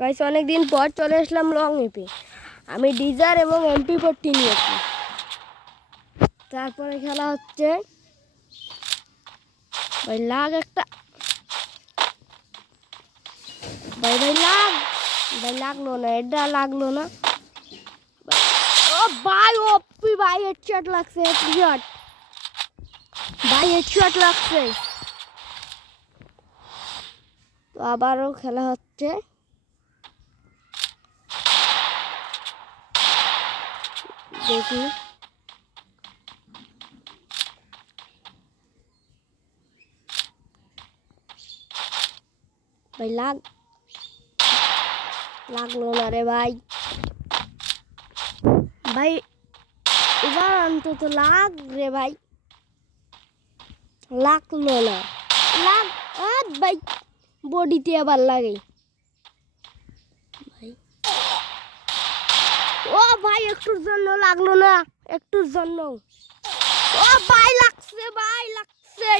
Guys অনেক দিন পর চলে আসলাম লং এপে। আমি ডিজার এবং MP40 নিয়েছি। তারপরে খেলা হচ্ছে ভাই লাগ একটা ভাই লাগলো না, এটা লাগলো না। ও ভাই ওপি ভাই হেডশট লাগছে, হেডশট ভাই হেডশট লাগছে। তো আবারও খেলা হচ্ছে। দেখি ভাই লাগলো না রে ভাই। ভাই এবার অন্তত লাগ রে ভাই, লাগলো না। লাগ ভাই বডিতে আবার লাগে ভাই। ও ভাই একটুর জন্য লাগলো না, একটুর জন্য। ও ভাই লাগছে, ভাই লাগছে।